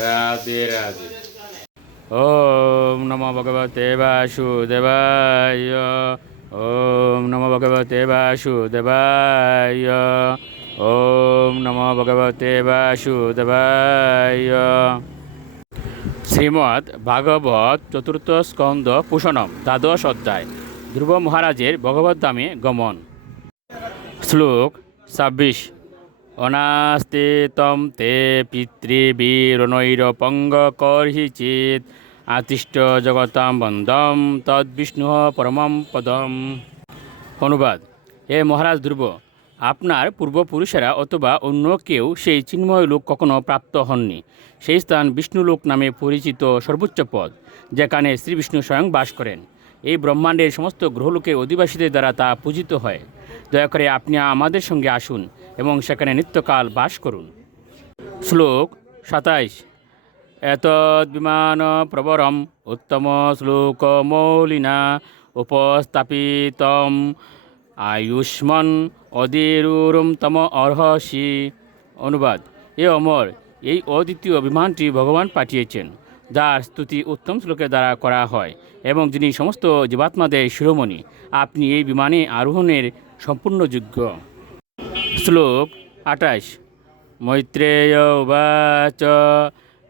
রাধে রাধে। ওম নমো ভগবতে বাসুদেবায়। ওম নমো ভগবতে বাসুদেবায়। ওম নমো ভগবতে বাসুদেবায়। শ্রীমদ্ ভাগবত চতুর্থ স্কন্দ পুষণম দ্বাদশ অধ্যায়। ধ্রুব মহারাজের ভগবত ধামে গমন। শ্লোক ২৬। অনাস্তে তম তে পিতৃবীরনৈরপঙ্গকর্হি চেত আতিষ্ঠ জগতাম বন্দম তদ্বিষ্ণু পরমম পদম। অনুবাদ: হে মহারাজ ধ্রুব, আপনার পূর্বপুরুষেরা অথবা অন্য কেউ সেই চিন্ময় লোক কখনো প্রাপ্ত হননি। সেই স্থান বিষ্ণুলোক নামে পরিচিত সর্বোচ্চ পদ, যেখানে শ্রীবিষ্ণু স্বয়ং বাস করেন। এই ব্রহ্মাণ্ডের সমস্ত গ্রহলোকের অধিবাসীদের দ্বারা তা পূজিত হয়। দয়া করে আপনি আমাদের সঙ্গে আসুন এবং সেখানে নিত্যকাল বাস করুন। শ্লোক ২৭। এতদ্বিমান প্রবরম উত্তম শ্লোক মৌলিনা উপস্থাপিতম আয়ুষ্মান অদিরুরম তম অর্হসি। অনুবাদ: এ অমর, এই অদ্বিতীয় বিমানটি ভগবান পাঠিয়েছেন, যার স্তুতি উত্তম শ্লোকের দ্বারা করা হয় এবং যিনি সমস্ত জীবাত্মাদের শিরোমণি। আপনি এই বিমানে আরোহণের সম্পূর্ণ যোগ্য। শ্লোক ২৮। মৈত্রেয় উবাচ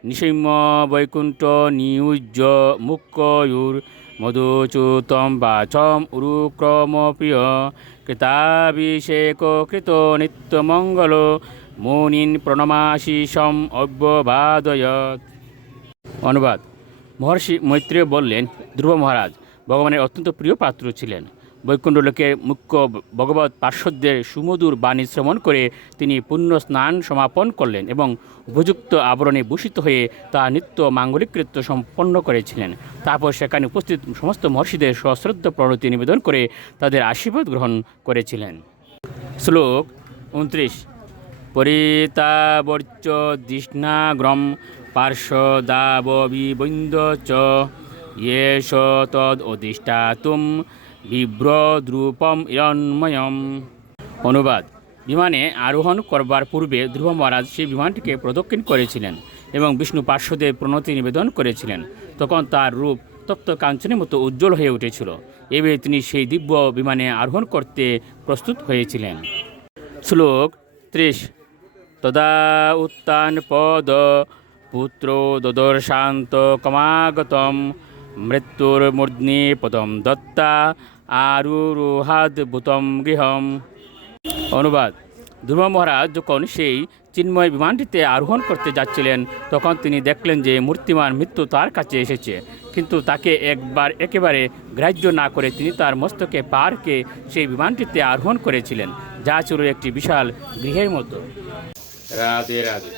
নিশম্য বৈকুণ্ঠ নিউজ্য মুক্কয়ুর মধুচূতম বাচম উরুক্রম প্রিয় কৃতাভিষেক কৃত নিত্যমঙ্গল মুনিন প্রণমাশিসম অব্যবাদয়ৎ। অনুবাদ: মহর্ষি মৈত্রেয় বললেন, ধ্রুব মহারাজ ভগবানের অত্যন্ত প্রিয় পাত্র ছিলেন। বৈকুণ্ঠ লোকের মুখ্য ভগবত পার্শ্বদের সুমধুর বাণী শ্রবণ করে তিনি পুণ্য স্নান সমাপন করলেন এবং উপযুক্ত আবরণে ভূষিত হয়ে তা নিত্য মাঙ্গলিক কৃত্য সম্পন্ন করেছিলেন। তারপর সেখানে উপস্থিত সমস্ত মহর্ষিদের সশ্রদ্ধ প্রণতি নিবেদন করে তাদের আশীর্বাদ গ্রহণ করেছিলেন। শ্লোক ২৯। পরিতাবর্চ দৃষ্ণাগ্রম পার্শ্বদাববিবৈন্দ চ ইয়েষ তদ অধিষ্ঠাতুম বিভ্রদ্রূপম হিরণ্ময়ম। অনুবাদ: বিমানে আরোহণ করবার পূর্বে ধ্রুব মহারাজ সেই বিমানটিকে প্রদক্ষিণ করেছিলেন এবং বিষ্ণু পার্শ্বদের প্রণতি নিবেদন করেছিলেন। তখন তার রূপ তপ্ত কাঞ্চনের মতো উজ্জ্বল হয়ে উঠেছিল। এভাবে তিনি সেই দিব্য বিমানে আরোহণ করতে প্রস্তুত হয়েছিলেন। শ্লোক ৩০। তদা উত্থান পদ পুত্র দদর্শান্ত কমাগতম মৃত্যুর্মূর্ধ্নি পদম দত্তা আরুরোহাদ্ভুতম গৃহম। অনুবাদ: ধ্রুব মহারাজ যখন সেই চিন্ময় বিমানটিতে আরোহণ করতে যাচ্ছিলেন, তখন তিনি দেখলেন যে মূর্তিমান মৃত্যু তার কাছে এসেছে, কিন্তু তাকে একেবারে গ্রাহ্য না করে তিনি তার মস্তকে পা রেখে সেই বিমানটিতে আরোহণ করেছিলেন, যা ছিল একটি বিশাল গৃহের মতো। রাধে রাধে।